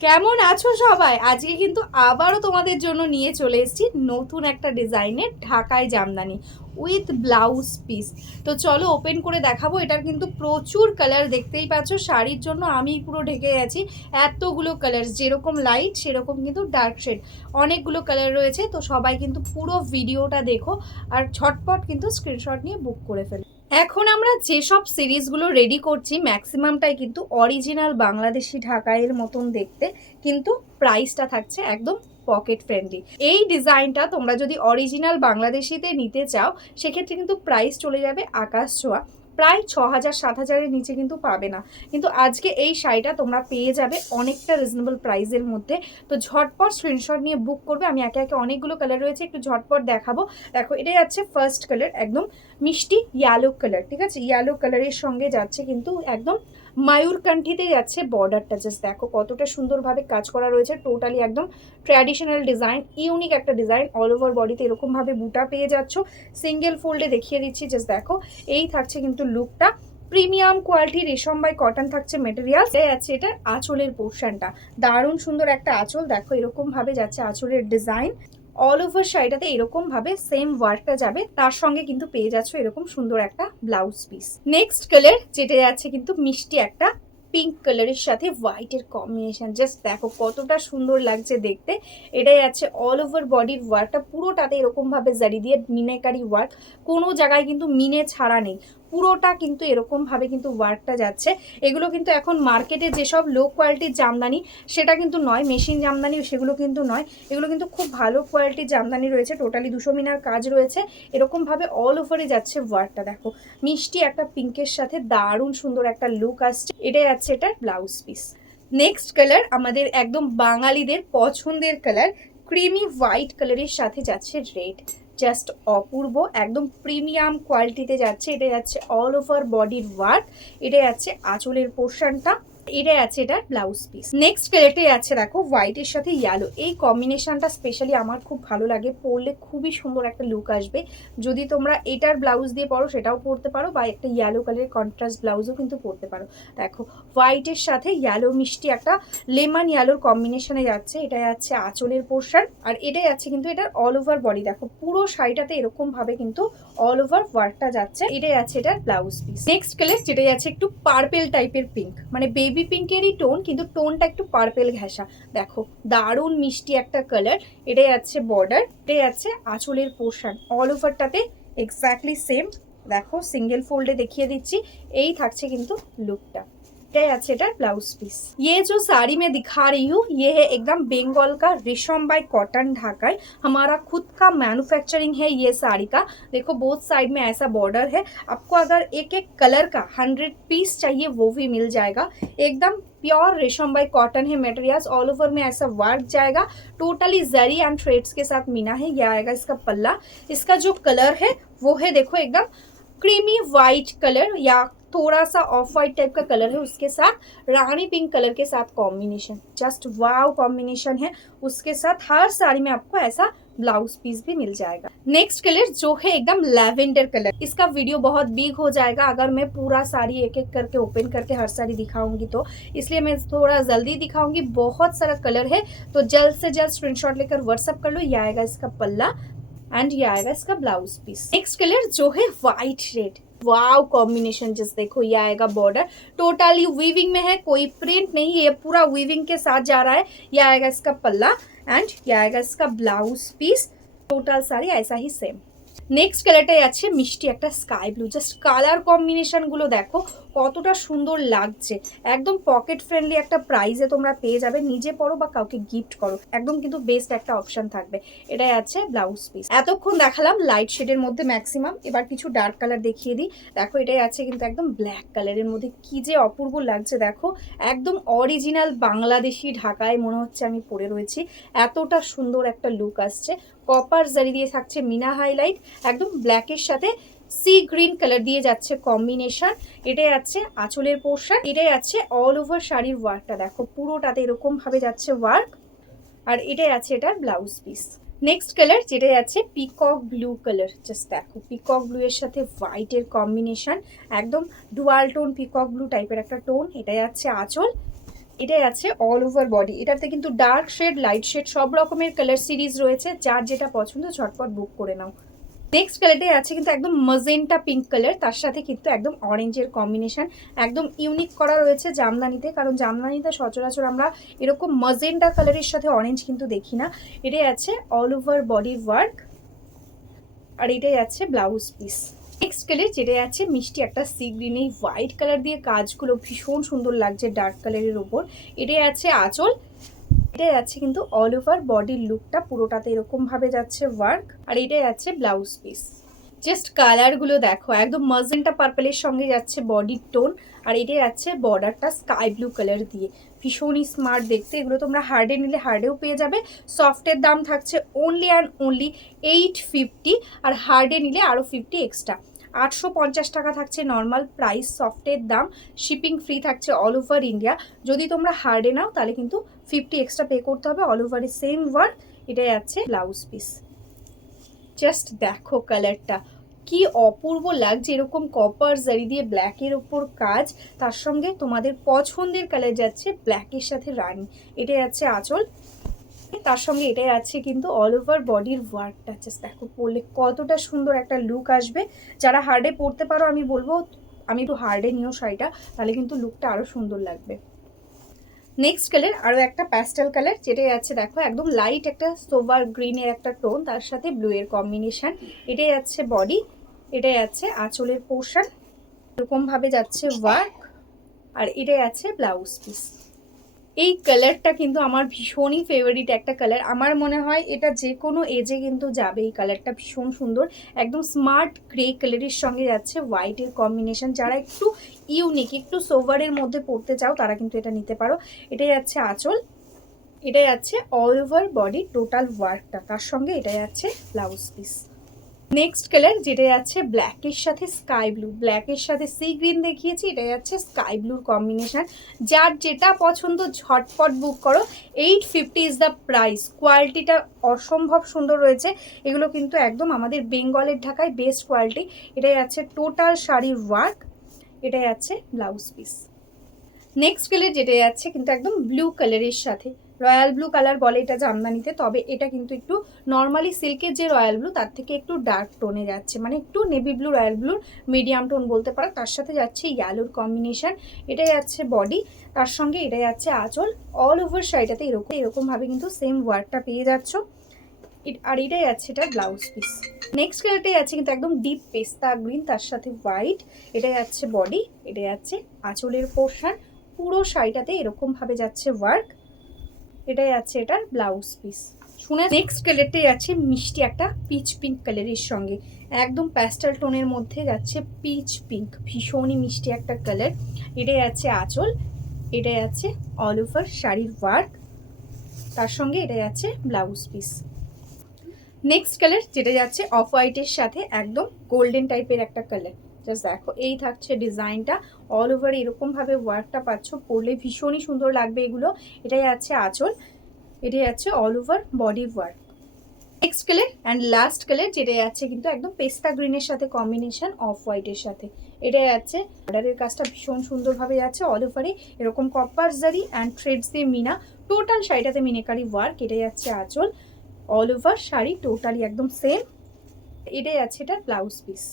কেমন আছো সবাই? আজকে কিন্তু আবারও তোমাদের জন্য নিয়ে চলে এসেছি নতুন একটা ডিজাইনের ঢাকাই জামদানি উইথ ব্লাউজ পিস। তো চলো ওপেন করে দেখাবো। এটার কিন্তু প্রচুর কালার, দেখতেই পাচ্ছ শাড়ির জন্য আমি পুরো ঢেকে গেছি। এতগুলো কালার, যেরকম লাইট সেরকম কিন্তু ডার্ক শেড, অনেকগুলো কালার রয়েছে। তো সবাই কিন্তু পুরো ভিডিওটা দেখো আর ঝটপট কিন্তু স্ক্রিনশট নিয়ে বুক করে ফেলো। এখন আমরা যেসব সিরিজগুলো রেডি করছি ম্যাক্সিমামটাই কিন্তু অরিজিনাল বাংলাদেশি ঢাকাইয়ের মতন দেখতে, কিন্তু প্রাইসটা থাকছে একদম পকেট ফ্রেন্ডলি। এই ডিজাইনটা তোমরা যদি অরিজিনাল বাংলাদেশিতে নিতে চাও সেক্ষেত্রে কিন্তু প্রাইস চলে যাবে আকাশ ছোঁয়া, প্রায় 6,000-7,000-এর নিচে কিন্তু পাবে না। কিন্তু আজকে এই শাড়িটা তোমরা পেয়ে যাবে অনেকটা রিজনেবল প্রাইসের মধ্যে। তো ঝটপট স্ক্রিনশট নিয়ে বুক করবে। আমি একে একে অনেকগুলো কালার রয়েছে, একটু ঝটপট দেখাবো। দেখো এটাই যাচ্ছে ফার্স্ট কালার, একদম মিষ্টি ইয়েলো কালার। ঠিক আছে, ইয়েলো কালারের সঙ্গে যাচ্ছে কিন্তু একদম ময়ূরকণ্ঠীতে যাচ্ছে বর্ডারটা। জাস্ট দেখো কতটা সুন্দরভাবে কাজ করা রয়েছে, টোটালি একদম ট্র্যাডিশনাল ডিজাইন, ইউনিক একটা ডিজাইন। অল ওভার বডিতে এরকমভাবে বুটা পেয়ে যাচ্ছ, সিঙ্গেল ফোল্ডে দেখিয়ে দিচ্ছি। জাস্ট দেখো এই থাকছে কিন্তু লুকটা। প্রিমিয়াম কোয়ালিটি রেশম বাই কটন থাকছে মেটেরিয়াল। আছে এটা আঁচলের পোর্শনটা, দারুণ সুন্দর একটা আঁচল। দেখো এরকম ভাবে যাচ্ছে আঁচলের ডিজাইন। অল ওভার শাড়িটাতে এরকম ভাবে সেম ওয়ার্কটা যাবে, তার সঙ্গে কিন্তু পেয়ে যাচ্ছ এরকম সুন্দর একটা ব্লাউজ পিস। নেক্সট কালার যেটা যাচ্ছে কিন্তু মিষ্টি একটা পিঙ্ক কালারের সাথে হোয়াইটের কম্বিনেশন। জাস্ট দেখো কতটা সুন্দর লাগছে দেখতে। এটাই আছে অল ওভার বডির ওয়ার্কটা, পুরোটাতে এরকম ভাবে জারি দিয়ে মিনাকারি ওয়ার্ক, কোনো জায়গায় কিন্তু মিনে ছাড়া নেই, পুরোটা কিন্তু এরকম ভাবে কিন্তু ওয়ার্কটা যাচ্ছে। এগুলো কিন্তু এখন মার্কেটে যেসব লো কোয়ালিটির জামদানি সেটা কিন্তু নয়, মেশিন জামদানি সেগুলো কিন্তু নয়, এগুলো কিন্তু খুব ভালো কোয়ালিটির জামদানি রয়েছে। টোটালি 200 মিনার কাজ রয়েছে, এরকম ভাবে অল ওভারে যাচ্ছে ওয়ার্কটা। দেখো মিষ্টি একটা পিঙ্কের সাথে দারুণ সুন্দর একটা লুক আসছে। এটাই আছে এটার ব্লাউজ পিস। নেক্সট কালার আমাদের একদম বাঙালিদের পছন্দের কালার, ক্রিমি হোয়াইট কালারের সাথে যাচ্ছে রেড। জাস্ট অপূর্ব, একদম প্রিমিয়াম কোয়ালিটিতে যাচ্ছে। এটা যাচ্ছে অল ওভার বডির ওয়ার্ক, এটা যাচ্ছে আঁচলের পোর্শনটা, এটাই আছে এটার ব্লাউজ পিস। নেক্সট কালারটাই আছে দেখো হোয়াইটের সাথে ইয়েলো, এই কম্বিনেশনটা স্পেশালি আমার খুব ভালো লাগে, পরলে খুবই সুন্দর একটা লুক আসবে। যদি তোমরা এটার ব্লাউজ দিয়ে পরো সেটাও পরতে পারো, বা একটা ইয়েলো কালারের কন্ট্রাস্ট ব্লাউজও কিন্তু পরতে পারো। দেখো হোয়াইটের সাথে ইয়েলো, মিষ্টি একটা লেমন ইয়েলোর কম্বিনেশনে যাচ্ছে। এটা যাচ্ছে আঁচলের পোর্শন, আর এটাই আছে কিন্তু এটার অল ওভার বডি। দেখো পুরো শাড়িটাতে এরকম ভাবে কিন্তু অল ওভার ওয়ার্কটা যাচ্ছে। এটাই আছে এটার ব্লাউজ পিস। নেক্সট কালার যেটা যাচ্ছে একটু পার্পেল টাইপের পিঙ্ক, মানে বেবি পিঙ্কেরই টোন, কিন্তু টোনটা একটু পার্পেল ঘেঁষা। দেখো দারুণ মিষ্টি একটা কালার। এটাই আছে বর্ডার, এটাই আছে আঁচলের পোর্শন, অল ওভারটাতে এক্স্যাক্টলি সেম। দেখো সিঙ্গেল ফোল্ডে দেখিয়ে দিচ্ছি, এই থাকছে কিন্তু লুকটা। Blouse piece. ये जो साड़ी मैं दिखा रही हूँ ये है एकदम बंगाल का रेशम बाय कॉटन ढाकाई, हमारा खुद का मैन्युफैक्चरिंग है ये साड़ी का। देखो बोथ साइड में ऐसा बॉर्डर है, आपको अगर एक एक कलर का 100 पीस चाहिए वो भी मिल जाएगा। एकदम प्योर रेशम बाय कॉटन है मटेरियल्स, ऑल ओवर में ऐसा वर्क जाएगा, टोटली जरी एंड थ्रेड्स के साथ मीना है। ये आएगा इसका पल्ला। इसका जो कलर है वो है देखो एकदम क्रीमी वाइट कलर या थोड़ा सा ऑफ वाइट टाइप का कलर है, उसके साथ रानी पिंक कलर के साथ कॉम्बिनेशन, जस्ट वाव कॉम्बिनेशन है। उसके साथ हर साड़ी में आपको ऐसा ब्लाउज पीस भी मिल जाएगा। नेक्स्ट कलर जो है एकदम लैवेंडर कलर, इसका वीडियो बहुत बिग हो जाएगा अगर मैं पूरा साड़ी एक एक करके ओपन करके हर साड़ी दिखाऊंगी, तो इसलिए मैं थोड़ा जल्दी दिखाऊंगी। बहुत सारा कलर है, तो जल्द से जल्द स्क्रीनशॉट लेकर व्हाट्सअप कर लो। ये आएगा इसका पल्ला एंड ये आएगा इसका ब्लाउज पीस। नेक्स्ट कलर जो है व्हाइट रेड, वाव कॉम्बिनेशन। जस्ट देखो ये आएगा बॉर्डर, टोटली वीविंग में है, कोई प्रिंट नहीं, ये पूरा वीविंग के साथ जा रहा है। ये आएगा इसका पल्ला एंड ये आएगा इसका ब्लाउज पीस। टोटल साड़ी ऐसा ही सेम। नेक्स्ट কালারটাই আছে মিষ্টি একটা স্কাই ব্লু। জাস্ট কালার কম্বিনেশনগুলো দেখো কতটা সুন্দর লাগছে, একদম পকেট ফ্রেন্ডলি একটা প্রাইসে তোমরা পেয়ে যাবে। নিজে পরো বা কাউকে গিফট করো, একদম কিন্তু বেস্ট একটা অপশন থাকবে। এটাই আছে ব্লাউজ পিস। এতক্ষণ দেখালাম লাইট শেডের মধ্যে ম্যাক্সিমাম, এবার কিছু ডার্ক কালার দেখিয়ে দিই। দেখো এটাই আছে কিন্তু একদম ব্ল্যাক কালারের মধ্যে, কি যে অপূর্ব লাগছে দেখো, একদম অরিজিনাল বাংলাদেশি ঢাকায় মনে হচ্ছে আমি পরে রয়েছি, এতটা সুন্দর একটা লুক আসছে। কপার জারি দিয়ে থাকছে মিনা হাইলাইট, একদম ব্ল্যাকের সাথে সি গ্রিন কালার দিয়ে যাচ্ছে কম্বিনেশন। এটাই আছে আঁচলের পোর্শন, এটাই আছে অল ওভার শাড়ির ওয়ার্কটা। দেখো পুরোটাতে এরকম ভাবে যাচ্ছে ওয়ার্ক, আর এটাই আছে এটার ব্লাউজ পিস। নেক্সট কালার যেটাই আছে পিকক ব্লু কালার। জাস্ট দেখো পিকক ব্লু এর সাথে হোয়াইটের কম্বিনেশন, একদম ডুয়াল টোন পিকক ব্লু টাইপের একটা টোন। এটাই আছে আঁচল, এটাই আছে অল ওভার বডি। এটাতে কিন্তু ডার্ক শেড, লাইট শেড সব রকমের কালার সিরিজ রয়েছে, যার যেটা পছন্দ ঝটপট বুক করে নাও। নেক্সট কালারটাই আছে কিন্তু একদম মজেন্টা পিঙ্ক কালার, তার সাথে কিন্তু একদম অরেঞ্জের কম্বিনেশন, একদম ইউনিক করা রয়েছে জামদানিতে, কারণ জামদানিতে সচরাচর আমরা এরকম মজেন্টা কালারের সাথে অরেঞ্জ কিন্তু দেখি না। এটাই আছে অল ওভার বডি ওয়ার্ক, আর এটাই আছে ব্লাউজ পিস। নেক্সট কালার যেটাই আছে মিষ্টি একটা সি গ্রিন, এই হোয়াইট কালার দিয়ে কাজগুলো ভীষণ সুন্দর লাগছে ডার্ক কালারের ওপর। এটাই আছে আঁচল, এটাই আছে কিন্তু অল ওভার বডির লুকটা পুরোটাতে এরকম ভাবে যাচ্ছে ওয়ার্ক, আর এটাই আছে ব্লাউজ পিস। জাস্ট কালারগুলো দেখো, একদম মজেন্টা পার্পলের সঙ্গে যাচ্ছে বডির টোন, আর এটাই আছে বর্ডারটা স্কাই ব্লু কালার দিয়ে, ভীষণই স্মার্ট দেখতে। এগুলো তোমরা হার্ডে নিলে হার্ডেও পেয়ে যাবে। সফটের দাম থাকছে অনলি অ্যান্ড অনলি 850, আর হার্ডে নিলে আরও 50 এক্সট্রা। 850 টাকা থাকছে নর্মাল প্রাইস, সফটের দাম, শিপিং ফ্রি থাকছে অল ওভার ইন্ডিয়া। যদি তোমরা হার্ডে নাও তাহলে কিন্তু 50 এক্সট্রা পে করতে হবে। অল ওভারে সেম ওয়ার্ক, এটাই আছে ব্লাউজ পিস। জাস্ট দেখো কালারটা কি অপূর্ব লাগছে, এরকম কপার জারি দিয়ে ব্ল্যাকের ওপর কাজ, তার সঙ্গে তোমাদের পছন্দের কালার যাচ্ছে ব্ল্যাকের সাথে রানি। এটাই আছে আঁচল, তার সঙ্গে এটাই আছে কিন্তু অল ওভার বডির ওয়ার্কটা। জাস্ট দেখো পরলে কতটা সুন্দর একটা লুক আসবে। যারা হার্ডে পরতে পারো আমি বলবো আমি একটু হার্ডে নিও শাড়িটা, তাহলে কিন্তু লুকটা আরও সুন্দর লাগবে। নেক্সট কালার আরও একটা প্যাস্টেল কালার, যেটাই আছে দেখো একদম লাইট একটা সোভার গ্রিনের একটা টোন, তার সাথে ব্লু এর কম্বিনেশন। এটাই আছে বডি, এটাই আছে আঁচলের পোর্শন, এরকমভাবে যাচ্ছে ওয়ার্ক, আর এটাই আছে ব্লাউজ পিস। এই কালারটা কিন্তু আমার ভীষণই ফেভারিট একটা কালার, আমার মনে হয় এটা যে কোনো এজে কিন্তু যাবে। এই কালারটা ভীষণ সুন্দর, একদম স্মার্ট গ্রে কালারের সঙ্গে যাচ্ছে হোয়াইটের কম্বিনেশন। যারা একটু ইউনিক, একটু সোভারের মধ্যে পড়তে চাও তারা কিন্তু এটা নিতে পারো। এটাই আছে আঁচল, এটাই আছে অল ওভার বডি টোটাল ওয়ার্কটা, তার সঙ্গে এটাই আছে ব্লাউজ পিস। নেক্সট কালার যেটাই আছে ব্ল্যাকের সাথে স্কাই ব্লু, ব্ল্যাকের সাথে সি গ্রিন দেখিয়েছি, এটাই আছে স্কাই ব্লুর কম্বিনেশন। যার যেটা পছন্দ ঝটপট বুক করো। 850 ইজ দ্য প্রাইস। কোয়ালিটিটা অসম্ভব সুন্দর রয়েছে, এগুলো কিন্তু একদম আমাদের বেঙ্গলের ঢাকায় বেস্ট কোয়ালিটি। এটাই আছে টোটাল শাড়ির ওয়ার্ক, এটাই আছে ব্লাউজ পিস। নেক্সট কালার যেটাই আছে কিন্তু একদম ব্লু কালারের সাথে, রয়্যাল ব্লু কালার বলে এটা জামদানিতে, তবে এটা কিন্তু একটু নর্মালি সিল্কের যে রয়্যাল ব্লু তার থেকে একটু ডার্ক টোনে যাচ্ছে, মানে একটু নেভি ব্লু রয়্যাল ব্লুর মিডিয়াম টোন বলতে পারো, তার সাথে যাচ্ছে ইয়েলোর কম্বিনেশন। এটাই যাচ্ছে বডি, তার সঙ্গে এটাই যাচ্ছে আঁচল। অল ওভার শাড়িটাতে এরকমভাবে কিন্তু সেম ওয়ার্কটা পেয়ে যাচ্ছ, আর এটাই আছে এটা ব্লাউজ পিস। নেক্সট কালারটাই আছে কিন্তু একদম ডিপ পেস্তা গ্রিন, তার সাথে হোয়াইট। এটাই আছে বডি, এটাই আছে আঁচলের পোর্শন, পুরো শাড়িটাতে এরকমভাবে যাচ্ছে ওয়ার্ক, এটাই আছে এটার ব্লাউজ পিস। শুনে নেক্সট কালারটাই আছে মিষ্টি একটা পিচ পিঙ্ক কালারের সঙ্গে, একদম প্যাস্টেল টোনের মধ্যে যাচ্ছে পিচ পিঙ্ক, ভীষণই মিষ্টি একটা কালার। এটাই আছে আঁচল, এটাই আছে অল ওভার শাড়ির ওয়ার্ক, তার সঙ্গে এটাই আছে ব্লাউজ পিস। নেক্সট কালার যেটা যাচ্ছে অফ হোয়াইটের সাথে একদম গোল্ডেন টাইপের একটা কালার। জাস্ট দেখো এই থাকছে ডিজাইনটা, অল ওভার এরকমভাবে ওয়ার্কটা পাচ্ছ, পরলে ভীষণই সুন্দর লাগবে এগুলো। এটাই আছে আঁচল, এটাই আছে all over body work. Next colour and last colour যেটাই আছে কিন্তু একদম পেস্তা গ্রিনের সাথে কম্বিনেশন অফ হোয়াইটের সাথে। এটাই আছে বর্ডারের কাজটা ভীষণ সুন্দরভাবে যাচ্ছে, অল ওভারে এরকম কপার জারি অ্যান্ড থ্রেডস দিয়ে মিনা, টোটাল শাড়িটাতে মিনেকারি ওয়ার্ক। এটাই আছে আঁচল, অল ওভার শাড়ি টোটালি একদম সেম, এটাই আছে এটা ব্লাউজ পিস।